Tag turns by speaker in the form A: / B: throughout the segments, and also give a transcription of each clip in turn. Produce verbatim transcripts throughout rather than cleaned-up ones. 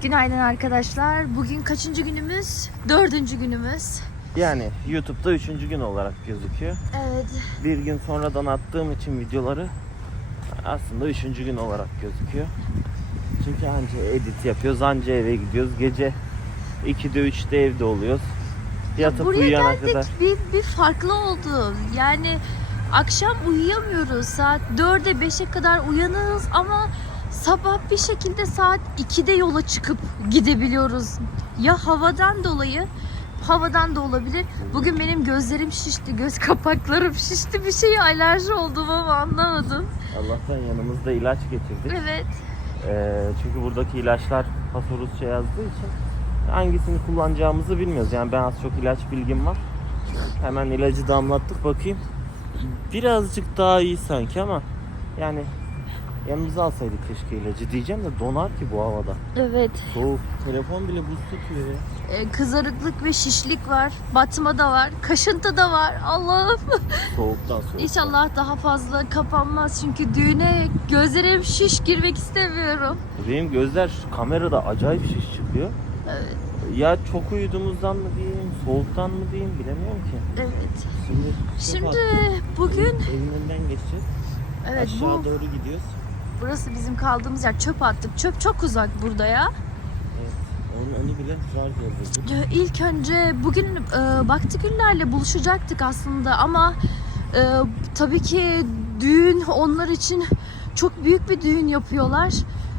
A: Günaydın arkadaşlar. Bugün kaçıncı günümüz? Dördüncü günümüz.
B: Yani YouTube'da üçüncü gün olarak gözüküyor.
A: Evet.
B: Bir gün sonradan attığım için videoları aslında üçüncü gün olarak gözüküyor. Çünkü anca edit yapıyoruz, anca eve gidiyoruz. Gece ikide üçte evde oluyoruz. Yatıp
A: Buraya
B: uyuyana
A: geldik,
B: kadar.
A: bir, bir farklı oldu. Yani akşam uyuyamıyoruz. Saat dörde beşe kadar uyanırız ama sabah bir şekilde saat ikide yola çıkıp gidebiliyoruz. Ya havadan dolayı, havadan da olabilir. Bugün benim gözlerim şişti, göz kapaklarım şişti. Bir şeye alerji oldum ama anlamadım.
B: Allah'tan yanımızda ilaç getirdik.
A: Evet.
B: Ee, çünkü buradaki ilaçlar paso Rusça yazdığı için hangisini kullanacağımızı bilmiyoruz. Yani ben az çok ilaç bilgim var. Hemen ilacı damlattık, bakayım. Birazcık daha iyi sanki ama yani yanımıza alsaydık keşke ilacı diyeceğim de donar ki bu havada.
A: Evet.
B: Soğuk. Telefon bile buz tutuyor ya.
A: Ee, kızarıklık ve şişlik var. Batma da var. Kaşıntı da var. Allah'ım.
B: Soğuktan soğuk.
A: İnşallah daha fazla kapanmaz. Çünkü düğüne gözlerim şiş, girmek istemiyorum.
B: Benim gözler kamerada acayip şiş çıkıyor.
A: Evet.
B: Ya çok uyuduğumuzdan mı diyeyim, soğuktan mı diyeyim bilemiyorum ki.
A: Evet.
B: Şimdi,
A: Şimdi bugün
B: evin önünden geçeceğiz.
A: evet
B: Aşağı
A: bu
B: doğru gidiyoruz.
A: burası bizim kaldığımız yer. Çöp attık. Çöp çok uzak burada ya.
B: Evet. Onu, onu bile zar gördük.
A: Ee, İlk önce bugün e, Baktigüllerle buluşacaktık aslında ama e, tabii ki düğün onlar için çok büyük bir düğün yapıyorlar.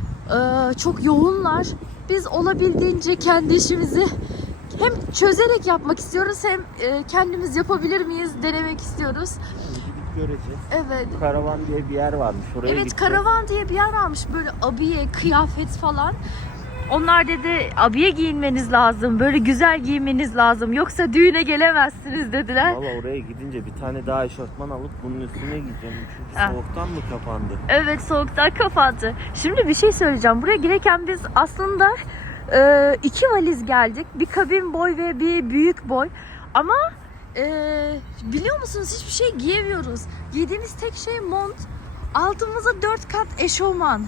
A: E, çok yoğunlar. Biz olabildiğince kendi işimizi hem çözerek yapmak istiyoruz hem e, kendimiz yapabilir miyiz denemek istiyoruz.
B: Yani gidip göreceğiz.
A: Evet.
B: Karavan diye bir yer varmış. Oraya
A: Evet,
B: gideceğiz.
A: karavan diye bir yer varmış. Böyle abiye, kıyafet falan. Onlar dedi abiye giyinmeniz lazım. Böyle güzel giyinmeniz lazım. Yoksa düğüne gelemezsiniz dediler.
B: Valla oraya gidince bir tane daha eşortman alıp bunun üstüne giyeceğim. Çünkü
A: Ha.
B: soğuktan mı kapandı?
A: Evet, soğuktan kapandı. Şimdi bir şey söyleyeceğim. Buraya gelirken biz aslında e, iki valiz geldik. Bir kabin boy ve bir büyük boy. Ama e, biliyor musunuz hiçbir şey giyemiyoruz. Giydiğimiz tek şey mont. Altımıza dört kat eşofman.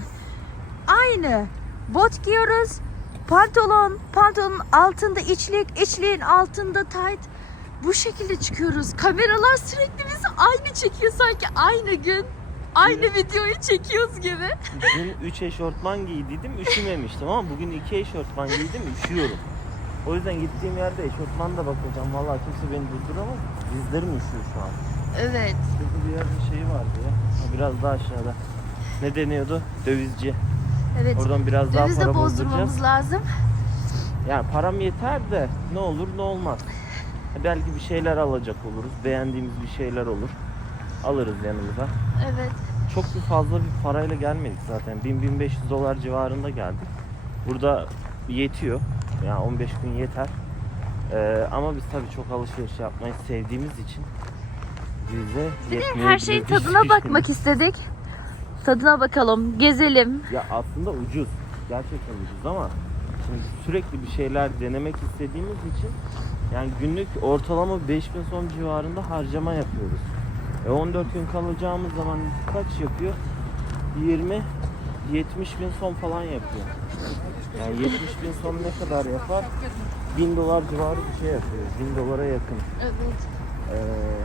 A: Aynı. Bot giyiyoruz. Pantolon, pantolonun altında içlik, içliğin altında tayt. Bu şekilde çıkıyoruz. Kameralar sürekli bizi aynı çekiyor sanki aynı gün. Aynı videoyu çekiyoruz gibi.
B: Dün üç eşortman giydiydim, üşümemiştim ama bugün iki eşortman giydim, üşüyorum. O yüzden gittiğim yerde eşortman da bakacağım. Vallahi kimse beni durduramaz. Dizlerim üşüyor şu an.
A: Evet.
B: Şurada bir yerde şey vardı ya. Ha, biraz daha aşağıda. Ne deniyordu? Dövizci.
A: Evet.
B: Oradan biraz daha
A: Döviz
B: para
A: de bozdurmamız
B: bozduracağız.
A: lazım.
B: Yani param yeter de ne olur ne olmaz. Belki bir şeyler alacak oluruz. Beğendiğimiz bir şeyler olur. Alırız yanımıza.
A: Evet.
B: Çok bir fazla bir parayla gelmedik zaten. bin bin beş yüz dolar civarında geldik. Burada yetiyor. Yani on beş gün yeter. Ee, ama biz tabii çok alışveriş yapmayı sevdiğimiz için bize
A: Bir de
B: yetmeyebilir.
A: her şeyin tadına bakmak istedik. Tadına bakalım, gezelim.
B: Ya aslında ucuz. Gerçekten ucuz ama şimdi sürekli bir şeyler denemek istediğimiz için yani günlük ortalama beş bin son civarında harcama yapıyoruz. E on dört gün kalacağımız zaman kaç yapıyor? yirmi yetmiş bin son falan yapıyor. Yani yetmiş bin son ne kadar yapar? bin dolar civarı bir şey yapıyor. bin dolara yakın.
A: Evet.
B: Ee,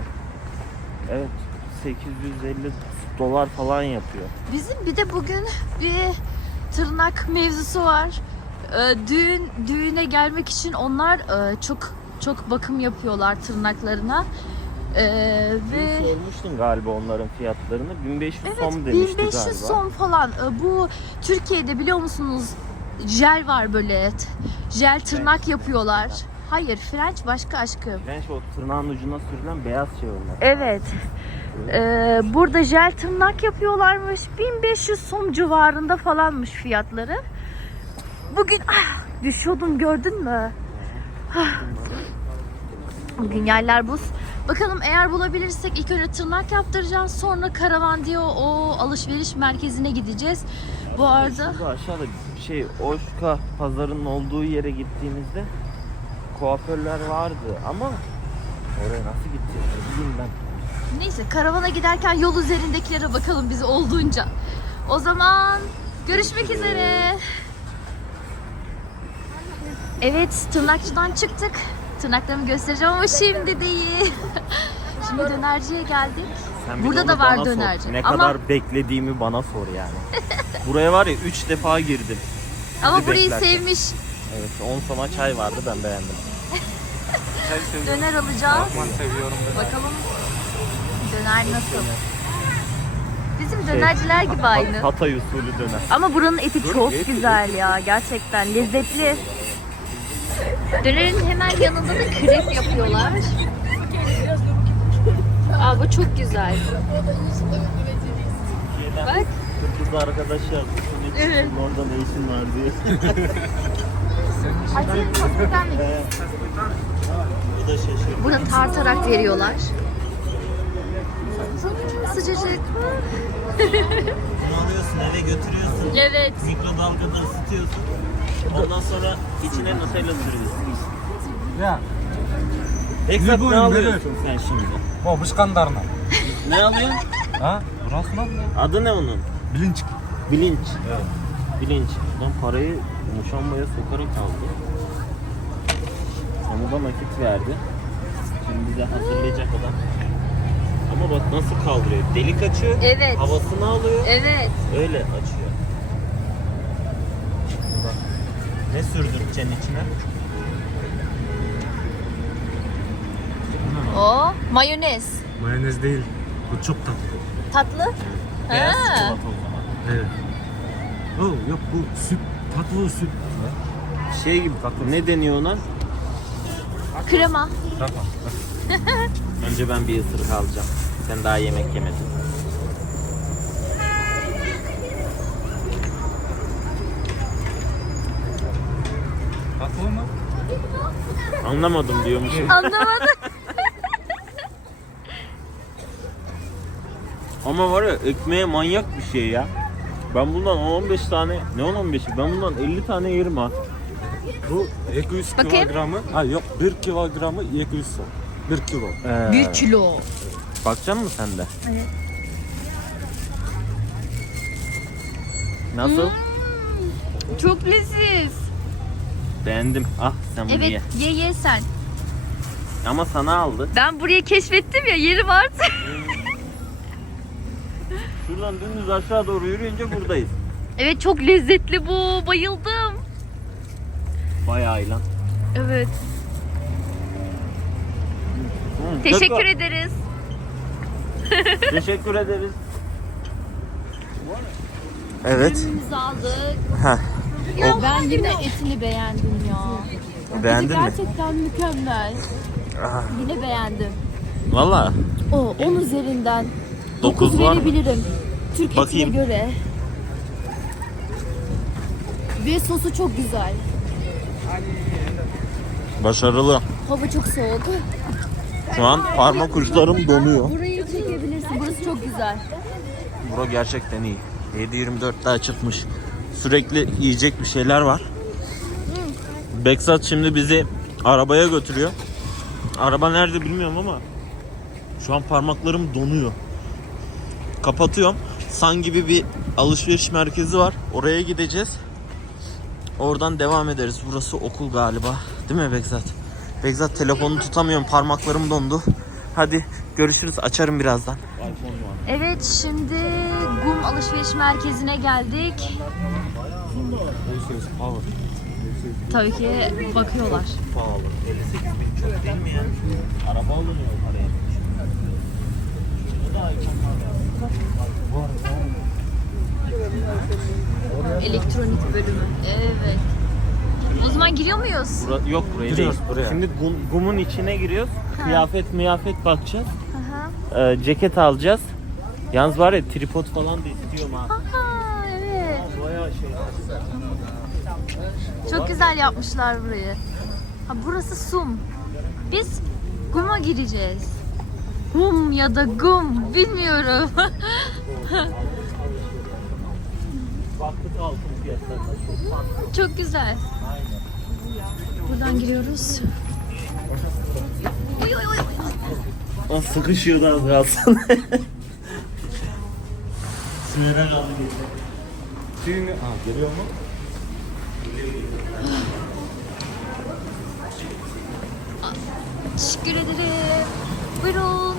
B: evet sekiz yüz elli dolar falan yapıyor.
A: Bizim bir de bugün bir tırnak mevzusu var. Ee, düğün düğüne gelmek için onlar e, çok çok bakım yapıyorlar tırnaklarına. Ee, ve
B: Dün sormuştun galiba onların fiyatlarını. bin beş yüz
A: evet,
B: son demişti
A: bin beş yüz
B: galiba.
A: son falan. Ee, bu Türkiye'de biliyor musunuz jel var böyle. Jel tırnak
B: French.
A: yapıyorlar. Hayır, French başka aşkım.
B: French o tırnağın ucuna sürülen beyaz şey onlar.
A: Evet. Ee, burada jel tırnak yapıyorlarmış. bin beş yüz som civarında falanmış fiyatları. Bugün ah, düşüyordum gördün mü? Ah. Bugün yerler buz. Bakalım eğer bulabilirsek ilk önce tırnak yaptıracağız. Sonra karavan diye o, o alışveriş merkezine gideceğiz. Bu arada
B: Şurada aşağıda bir şey Oşka pazarının olduğu yere gittiğimizde kuaförler vardı ama oraya nasıl gideceğiz? Ne bileyim ben.
A: neyse karavana giderken yol üzerindekilere bakalım bizi olduğunca. O zaman görüşmek
B: Görüşürüz.
A: üzere. Evet, tırnakçıdan çıktık. Tırnaklarımı göstereceğim ama şimdi değil. Şimdi dönerciye geldik.
B: Sen bir de
A: Burada
B: onu
A: da var
B: bana sor.
A: dönerci.
B: Ne
A: Ama-
B: kadar beklediğimi bana sor yani. Buraya var ya üç defa girdim.
A: Ama
B: Bizi
A: burayı
B: beklerken.
A: sevmiş.
B: Evet on soma çay vardı ben beğendim.
A: Döner alacağız.
C: Ben seviyorum ben.
A: Bakalım döner nasıl? Bizim dönerciler gibi aynı.
B: Hatay usulü döner.
A: Ama buranın eti çok güzel ya. Gerçekten lezzetli. Dönerin hemen yanında da krep yapıyorlar. Aa bu çok güzel. Bak.
B: Kız arkadaş yazdı.
A: Evet.
B: Orada ne işin var diye.
A: Açayım fasulyen mi?
B: Bu da şaşırdı.
A: Burada tartarak veriyorlar. Sıcacık.
B: Bunu alıyorsun eve götürüyorsun.
A: Evet.
B: Mikrodalgada ısıtıyorsun. Ondan sonra içine Nutella sürüyorsun.
C: Ya,
B: Eksat
C: bu
B: ne
C: ürün,
B: alıyorsun sen şimdi?
C: o bışkandarına.
B: Ne alıyorsun?
C: Ha? Burası mı?
B: Adı ne onun?
C: Bilinç.
B: Bilinç.
C: Evet.
B: Bilinç. Ulan parayı muşambaya sokarak aldı. Sana da nakit verdi. Şimdi bize hazırlayacak adam. Ama bak nasıl kaldırıyor. Delik açıyor.
A: Evet.
B: Havasını alıyor.
A: Evet.
B: Öyle açıyor. Bak. Ne sürdüreceksin içine?
A: O mayonez.
C: Mayonez değil. Bu çok tatlı.
A: Tatlı.
B: Beyaz
A: Ha.
B: çikolata o zaman.
C: Evet. Oh, yok bu süt. Tatlı süt.
B: Şey gibi ne deniyor ona?
A: Krema.
C: Tamam.
B: Önce ben bir ısırık alacağım. Sen daha yemek yemedin.
C: Tatlı mı?
B: Anlamadım diyormuşum.
A: Anlamadım.
B: Ama var ya ekmeğe manyak bir şey ya. Ben bundan on on beş tane, ne on on beşi? Ben bundan elli tane yerim ha.
C: Bu iki yüz
A: Bakayım.
C: kilogramı. Ha yok bir kilogramı iki yüz son. bir kilo.
B: Ee,
A: Bir kilo.
B: Bakacak mısın sen de?
A: Evet.
B: Nasıl?
A: Çok leziz.
B: Beğendim. Ah sen bunu
A: Evet
B: ye.
A: ye ye sen.
B: Ama sana aldı.
A: Ben burayı keşfettim ya yerim artık.
B: Şuradan dümdüz aşağı doğru yürüyünce buradayız.
A: Evet çok lezzetli bu. Bayıldım.
B: Bayağı iyi lan.
A: Evet.
B: Hı,
A: Teşekkür
B: tekrar-
A: ederiz.
B: Teşekkür ederiz. Evet.
A: Ürünümüzü aldık.
B: Heh.
A: Ya ben yine etini beğendim ya.
B: Beğendin
A: Eti
B: mi?
A: gerçekten mükemmel.
B: Ah,
A: Yine beğendim.
B: Valla.
A: O on üzerinden
B: Dokuz
A: dokuz
B: var mı?
A: verebilirim. Türk
B: Bakayım.
A: etine göre. Ve sosu çok güzel.
B: Başarılı.
A: Hava çok soğuk.
B: Şu an parmak uçlarım donuyor.
A: Burayı çekebilirsin. Burası çok güzel.
B: Bura gerçekten iyi. yedi yirmi dörtte açıkmış. Sürekli yiyecek bir şeyler var. Beksat şimdi bizi arabaya götürüyor. Araba nerede bilmiyorum ama şu an parmaklarım donuyor. Kapatıyorum. San gibi bir alışveriş merkezi var. Oraya gideceğiz. Oradan devam ederiz. Burası okul galiba. Değil mi Beksat? Beksat telefonu tutamıyorum. Parmaklarım dondu. Hadi görüşürüz. Açarım birazdan.
A: Evet şimdi Gum alışveriş merkezine geldik. Tabii ki bakıyorlar.
B: Pahalı. elli sekiz bin çok değil mi ya? Araba alınıyor o paraya.
A: Elektronik bölümü. Evet. O zaman giriyor muyuz?
B: Bura, yok buraya
C: Giriyoruz
B: değil.
C: buraya.
B: Şimdi gum, gumun içine giriyoruz.
A: Ha.
B: Kıyafet miyafet bakacağız.
A: Hı hı.
B: Ee, ceket alacağız. Yalnız var ya tripod falan da istiyorum ha.
A: Aha, evet.
B: Bayağı şey.
A: Çok güzel yapmışlar burayı. Ha, burası Sum. Biz Gum'a gireceğiz. Hum ya da Gum bilmiyorum.
B: Baktık altın fiyatlarına. Çok farklı.
A: Çok güzel. Buradan giriyoruz. Oy, oy, oy.
B: O sıkışıyordu az kalsın. Sinirden aldı
C: Suyunu... Ha geliyor mu?
A: Teşekkür ederim. Buyurun.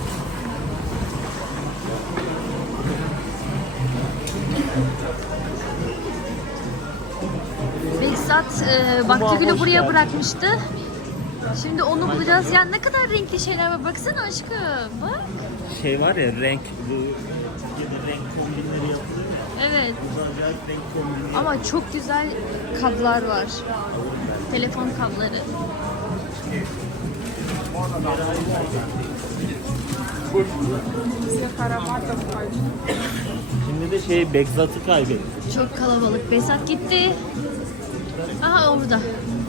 A: Behzat e, Baktugül'ü
B: hoş
A: buraya
B: geldin.
A: bırakmıştı. Şimdi onu bulacağız. Ya ne kadar renkli şeyler var. Baksana aşkım. Bak.
B: Şey var ya renk bu ya da renk kombinleri yapılıyor ya.
A: Evet.
B: Burada acayip renk kombinleri.
A: Ama çok güzel kablar var. Telefon kabları.
B: Şimdi de şey Behzat'ı kaybettik.
A: Çok kalabalık. Behzat gitti. Aha orada.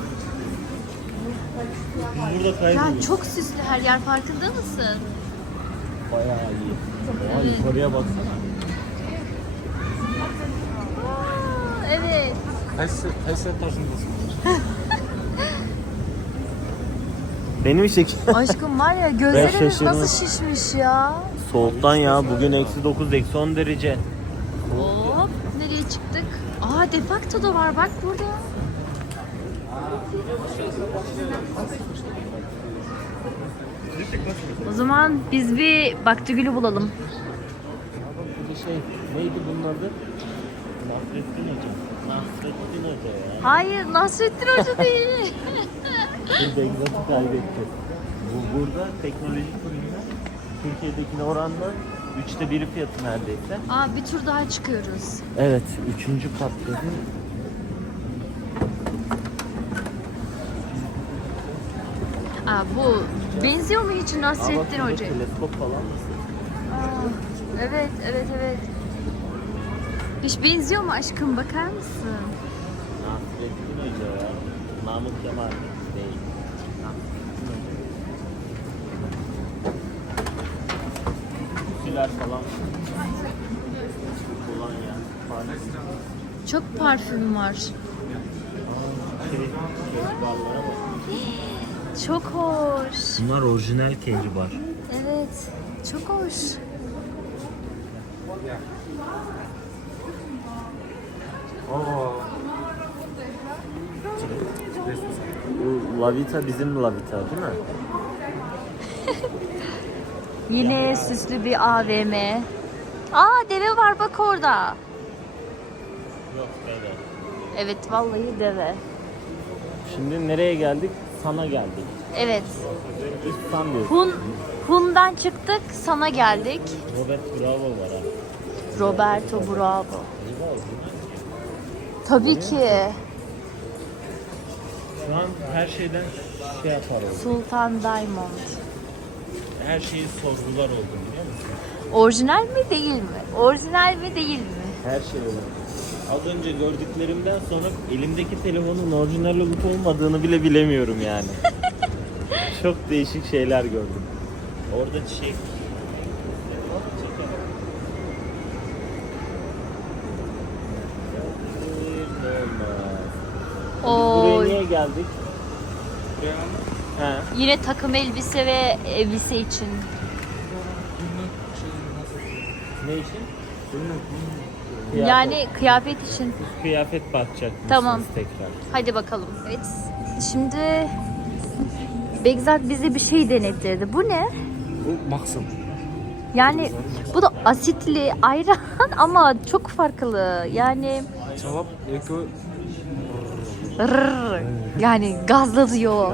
B: Biz burada kaybettik.
A: Ya çok süslü her yer, farkında mısın?
B: Bayağı iyi. Oha,
A: Evet.
B: yukarıya baksana.
A: Aa, evet.
C: Kaç taşındasın?
B: Benim şekil.
A: Aşkım var ya gözlerimiz
B: şaşırdım.
A: nasıl şişmiş ya.
B: Soğuktan ya bugün eksi dokuz eksi on derece.
A: Hop nereye çıktık? Aa defakto da var bak burada. O zaman biz bir Baktugül'ü bulalım.
B: Bir de şey neydi bunun adı? Nasrettin Hoca. Nasrettin Hoca ya.
A: Hayır Nasrettin Hoca değil.
B: Biz Behzat'ı kaybettik. Bu burada teknolojik ürünler Türkiye'dekine oranla üçte biri fiyatı neredeyse.
A: Aa bir tur daha çıkıyoruz.
B: Evet, üçüncü kat dedi.
A: Aa bu benziyor mu hiç Nasrettin
B: Aa, bak,
A: Hoca'ya?
B: burada teleskop falan nasıl?
A: Aa, evet evet evet. Hiç benziyor mu aşkım, bakar mısın?
B: Nasrettin Hoca ya. Namık Kemal değil. Nasrettin Hoca. Kusiler falan. Kolonya. Paris.
A: Çok parfüm var.
B: Şey, kehribarlara bak.
A: Çok hoş.
B: Bunlar orijinal kehribar.
A: Evet, çok hoş.
B: Bu Lavita bizim Lavita değil mi?
A: Yine süslü bir A V M. Aa deve var bak orada.
B: Yok böyle.
A: Evet vallahi deve.
B: Şimdi nereye geldik? Sana geldik.
A: Evet.
B: İstanbul.
A: Hun Hun'dan çıktık, sana geldik.
B: Robert Bravo var ha.
A: Roberto Bravo.
B: Acaba orijinal mi?
A: Tabii ki.
B: Şu an her şeyden şey yapar oldu.
A: Sultan Diamond.
B: Her şeyi sorgular oldu biliyor musun?
A: Orijinal mi değil mi? Orijinal mi değil mi?
B: Her şey öyle. Az önce gördüklerimden sonra elimdeki telefonun orijinal olup olmadığını bile bilemiyorum yani. Çok değişik şeyler gördüm. Orada çiçek. Buraya
A: Oy.
B: niye geldik? He.
A: Yine takım elbise ve elbise için.
B: Ne için? Kıyafet.
A: Yani kıyafet için.
B: Kıyafet bakacak mısınız
A: Tamam.
B: tekrar?
A: Hadi bakalım. Evet. Şimdi Behzat bize bir şey denettirdi. Bu ne?
C: Bu maksım.
A: Yani bu da asitli ayran ama çok farklı. Yani
C: Cevap eko
A: rrr, yani gazlatıyor.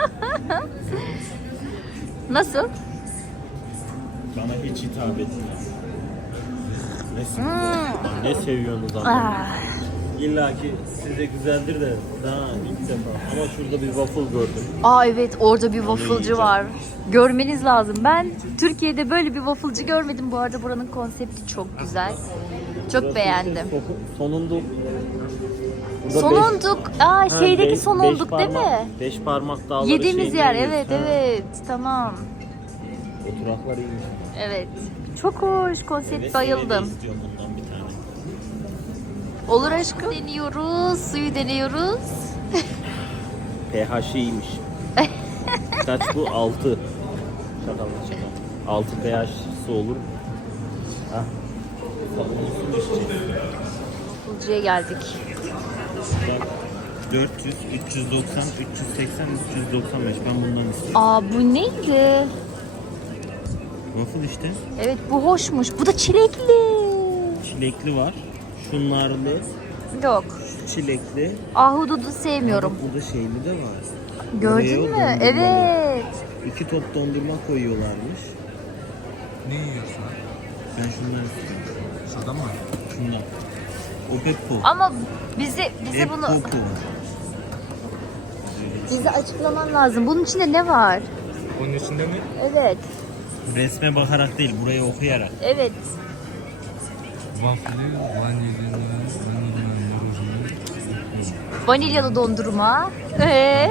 A: Nasıl?
B: Bana hiç hitap etmiyor. Ne,
A: Hmm.
B: seviyorsunuz? ne seviyorsunuz ama?
A: Ah,
B: İlla ki size güzeldir de daha ilk defa. Ama şurada bir waffle gördüm.
A: Aa evet orada bir wafflecı var. Görmeniz lazım. Ben Türkiye'de böyle bir wafflecı görmedim. Bu arada buranın konsepti çok güzel. Çok
B: Burası
A: beğendim.
B: işte soku- sonunduk. Burada
A: Sonunduk. Aa
B: beş- ha,
A: şeydeki
B: beş-
A: sonunduk
B: beş
A: değil
B: parmak-
A: mi?
B: Beş parmak dağları
A: Yediğimiz
B: şeyine
A: yer.
B: yiyoruz.
A: Evet
B: Ha.
A: evet. Tamam.
B: Oturaklar iyiymiş.
A: Evet. Çok hoş. Konsept
B: Evet,
A: bayıldım.
B: evet, istiyorum bundan bir tane.
A: Olur aşkım. Deniyoruz. Suyu deniyoruz.
B: pH iyiymiş. Kaç bu? altı. Şaka şaka. altı pH su olur. Hah. Sabunlusun içeceğiz.
A: Wafflecıya geldik.
B: Bak, dört yüz, üç yüz doksan, üç yüz seksen, üç yüz doksan beş. Ben bundan istiyorum.
A: Aa bu neydi?
B: Waffle işte.
A: Evet bu hoşmuş. Bu da çilekli.
B: Çilekli var. Şunlarlı,
A: Yok.
B: çilekli.
A: Ahududu sevmiyorum.
B: Bak burada şeyli de var.
A: Gördün
B: Oreo
A: mü?
B: dondurmalı.
A: Evet.
B: İki top dondurma koyuyorlarmış.
C: Ne yiyorsun?
B: Ben şundan istiyorum.
C: Şurada mı?
B: Şundan. O Peppo.
A: Ama bize bize bunu
B: Peppo.
A: bize açıklaman lazım. Bunun içinde ne var?
C: Onun içinde mi?
A: Evet.
B: Resme bakarak değil, burayı okuyarak.
A: Evet.
C: Waffle, vanilyalı, vanilyalı, morozunu,
A: Vanilyalı dondurma. Ee,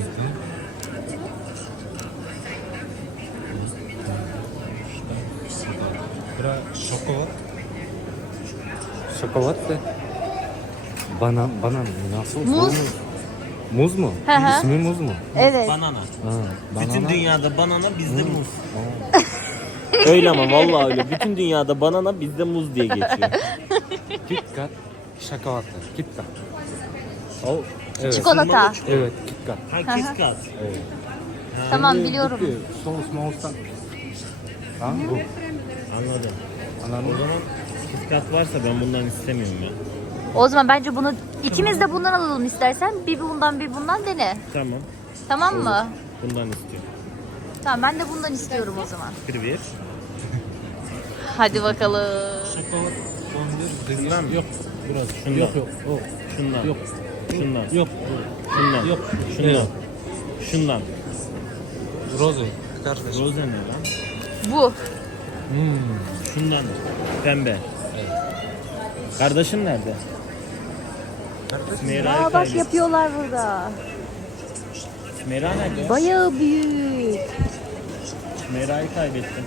C: Bura şokolat. Şokolat da. Bana, bana nasıl?
A: Muz.
C: Muz mu?
A: Hı hı.
C: İsmi muz mu?
A: evet.
B: Banana.
C: Ha,
B: Bütün
C: banana.
B: dünyada banana, bizde muz.
C: Aa,
B: Öyle ama vallahi öyle. Bütün dünyada banana, bizde muz diye geçiyor.
C: KitKat, şokolat. KitKat. O, evet.
A: Çikolata.
C: Evet, KitKat.
B: Ha, KitKat.
C: Evet.
A: Tamam biliyorum.
C: So small stuff. Ha, bu.
B: Anladım.
C: Anladın
B: O
C: mı?
B: zaman KitKat varsa ben bundan istemiyorum ya.
A: O zaman bence bunu ikimiz de bundan alalım istersen. Bir bundan bir bundan dene.
B: Tamam.
A: Tamam mı?
B: Bundan istiyorum.
A: Tamam ben de bundan istiyorum o zaman.
B: Bir bir.
A: Hadi bakalım.
C: Şokolat fondür.
B: Şundan mı?
C: Yok. Biraz.
B: Şundan.
C: Yok yok. O.
B: Şundan.
C: Yok.
B: Şundan.
C: Yok.
B: Şundan.
C: Yok.
B: Şundan.
C: Evet.
B: Şundan.
C: Roze. Kardeş.
B: Roze ne lan?
A: Bu.
C: Hmm.
B: Şundan. Pembe. Kardeşin nerede?
C: Kardeş.
B: Meyra'yı
A: Aa bak
B: kaybettim.
A: yapıyorlar burada.
B: Meyra nerede?
A: Bayağı büyük.
B: Meyra'yı kaybettim.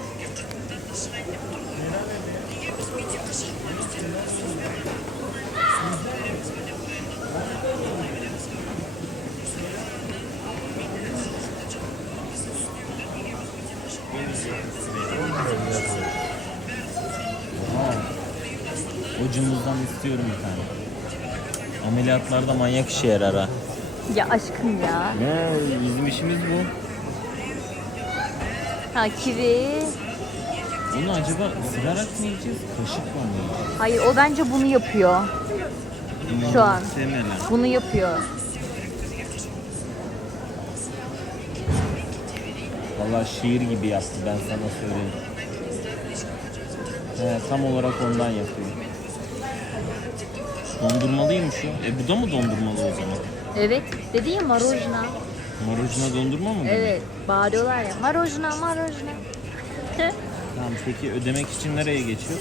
B: Aa, o cımbızdan istiyorum bir tane. Ameliyatlarda manyak işe yarar ha.
A: Ya aşkım ya.
B: Ne? Bizim işimiz bu.
A: Ha kivi.
B: Bunu acaba ısırarak mı yiyeceğiz, kaşıkla mı yiyeceğiz?
A: Hayır o bence bunu yapıyor. Şu an.
B: Sevmeler.
A: Bunu yapıyor.
B: Vallahi şiir gibi yaptı, ben sana söyleyeyim. He, tam olarak ondan yapıyor. Dondurmalıymış o. E bu da mı dondurmalı o zaman?
A: Evet. Dedi ya marojna.
B: Marujna dondurma mı bu?
A: Evet. Bağırıyorlar ya. Marojna marojna.
B: Tamam, peki ödemek için nereye geçiyor?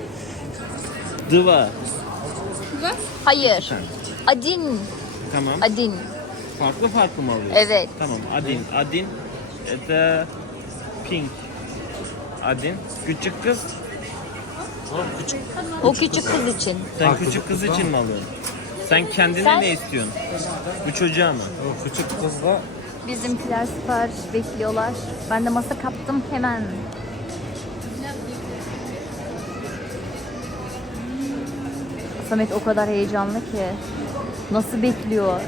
B: Dıva.
A: Hayır. Adin.
B: Tamam.
A: Adin.
B: Farklı farklı mı alıyorsun?
A: Evet.
B: Tamam. Adin. Adin. E de pink. Adin. Küçük kız.
C: Küçük.
A: O küçük kız için.
B: Sen
C: Ha,
B: küçük
C: küçük
B: kız
C: kız
B: için mi alıyorsun? Sen kendine
A: Sen-
B: ne istiyorsun? Bu çocuğa mı?
C: O küçük kızla
A: Bizimkiler sipariş bekliyorlar. Ben de masa kaptım hemen. Samet o kadar heyecanlı ki. Nasıl bekliyor?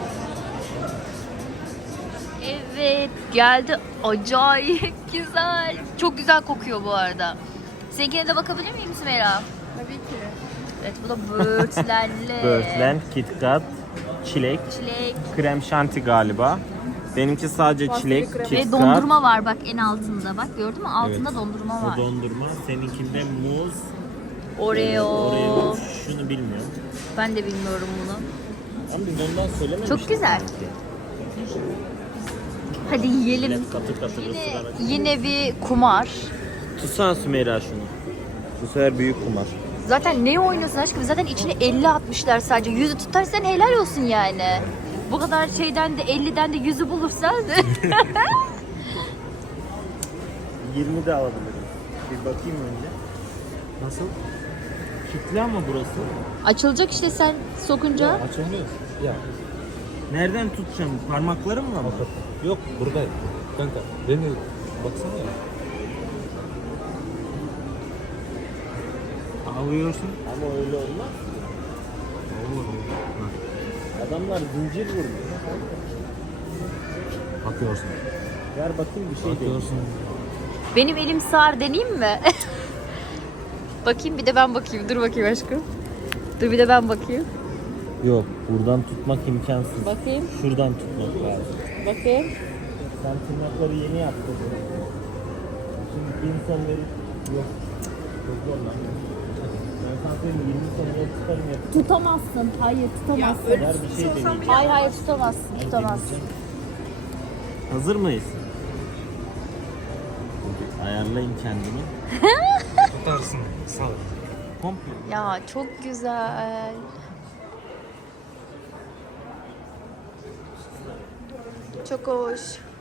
A: Evet geldi. Acayip güzel. Çok güzel kokuyor bu arada. Seninkine de bakabilir miyim Sümeyra?
D: Tabii ki.
A: Evet bu da böğürtlenli.
B: Böğürtlen, KitKat, çilek,
A: Çilek.
B: krem şanti galiba. Benimki sadece
D: Pasteli
B: çilek,
D: krem.
A: Ve
B: KitKat.
A: dondurma var bak en altında. Bak gördün mü? Altında
B: Evet.
A: dondurma
B: O
A: var.
B: dondurma. Seninkinde muz.
A: Oreo.
B: Oreo. Şunu bilmiyorum.
A: Ben de bilmiyorum bunu.
B: Ama biz ondan söylememiştik.
A: Çok güzel. Hadi yiyelim.
B: Millet katır katır
A: Yine,
B: ısırarak.
A: yine bir kumar.
B: Tutsana Sümeyra şunu. Bu sefer büyük kumar.
A: Zaten ne oynuyorsun aşkım? Zaten içine elli atmışlar sadece. Yüzü tutarsan helal olsun yani. Bu kadar şeyden de elliden de yüzü bulursan.
B: yirmi de alabilirim. Bir bakayım önce. Nasıl? Kitli ama burası.
A: Açılacak işte sen sokunca.
C: açılmıyor. Ya.
B: Nereden tutacağım? Parmaklarımla mı?
C: Yok burada. Kanka beni baksana ya.
B: Alıyorsun. Ama öyle olmaz.
C: Olur olur.
B: Adamlar zincir vurmuyor.
C: Bakıyorsun.
B: Ver bakayım bir şey değil.
C: Bakıyorsun.
A: Benim elim sağır deneyeyim mi? Bakayım bir de ben bakayım. Dur bakayım aşkım. Dur bir de ben bakayım.
B: Yok, buradan tutmak imkansız.
A: Bakayım.
B: Şuradan tutmak lazım.
A: Bakayım.
B: Sen tırnakları yeni yaptın. Şimdi bir insan verip yok. Çok zor lan. Ben sana söyleyeyim yirmi seneye tutarım yap.
A: Tutamazsın. Hayır tutamazsın.
B: Ver bir şey deneyeyim.
A: Hayır hayır tutamazsın. Tutamazsın.
B: Hazır mıyız? Ayarlayın kendini.
C: Tutarsın. Sağ ol.
B: Komple.
A: Ya çok güzel. Çok hoş.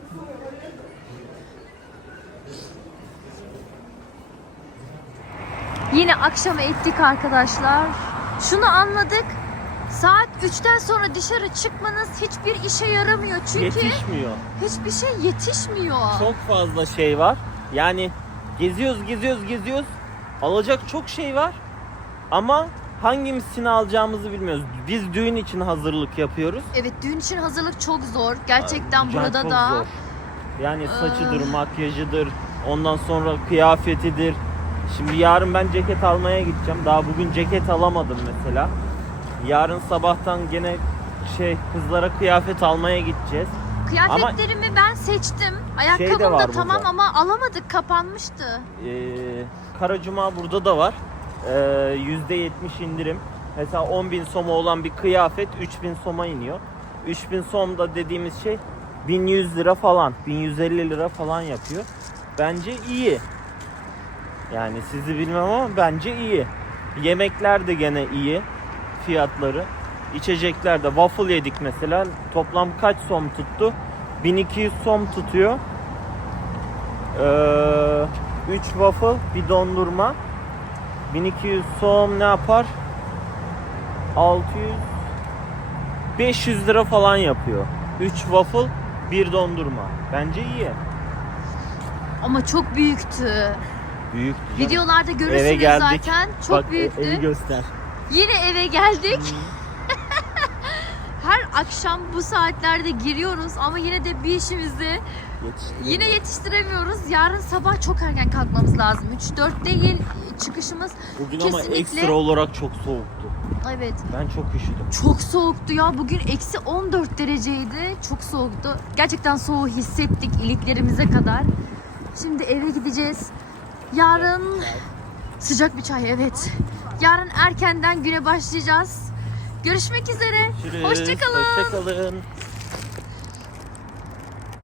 A: Yine akşam ettik arkadaşlar. Şunu anladık. Saat üçten sonra dışarı çıkmanız hiçbir işe yaramıyor. Çünkü
B: Yetişmiyor.
A: hiçbir şey yetişmiyor.
B: Çok fazla şey var. Yani geziyoruz, geziyoruz, geziyoruz. Alacak çok şey var. Ama hangisini alacağımızı bilmiyoruz. Biz düğün için hazırlık yapıyoruz.
A: Evet, düğün için hazırlık çok zor. Gerçekten
B: Yani
A: burada
B: çok
A: da.
B: zor. Yani saçıdır, makyajıdır, ondan sonra kıyafetidir. Şimdi yarın ben ceket almaya gideceğim. Daha bugün ceket alamadım mesela. Yarın sabahtan gene şey kızlara kıyafet almaya gideceğiz.
A: Kıyafetlerimi ben seçtim. Ayakkabım
B: Şey de
A: da
B: var
A: tamam
B: burada.
A: ama alamadık, kapanmıştı.
B: Ee, Kara Cuma burada da var. Ee, yüzde yetmiş indirim. Mesela on bin soma olan bir kıyafet üç bin soma iniyor. üç bin som da dediğimiz şey bin yüz lira falan, bin yüz elli lira falan yapıyor. Bence iyi. Yani sizi bilmem ama bence iyi. Yemekler de gene iyi fiyatları. İçecekler de waffle yedik mesela. Toplam kaç som tuttu? bin iki yüz som tutuyor. Ee, üç waffle, bir dondurma. bin iki yüz som ne yapar? altı yüz beş yüz lira falan yapıyor. üç waffle, bir dondurma. Bence iyi.
A: Ama çok büyüktü.
B: Büyük.
A: Videolarda
B: Eve
A: görürsünüz
B: geldik.
A: zaten. Çok
B: Bak,
A: büyüktü.
B: evi göster.
A: Yine eve geldik. Her akşam bu saatlerde giriyoruz ama yine de bir işimizi yine yetiştiremiyoruz. Yarın sabah çok erken kalkmamız lazım. üç dört değil çıkışımız.
B: Bugün ama
A: kesinlikle-
B: ekstra olarak çok soğuktu.
A: Evet.
B: Ben çok üşüdüm.
A: Çok soğuktu ya. Bugün eksi on dört dereceydi. Çok soğuktu. Gerçekten soğuğu hissettik iliklerimize kadar. Şimdi eve gideceğiz. Yarın sıcak bir çay, evet. Yarın erkenden güne başlayacağız. Görüşmek üzere.
B: Görüşürüz.
A: Hoşçakalın.
B: Hoşçakalın.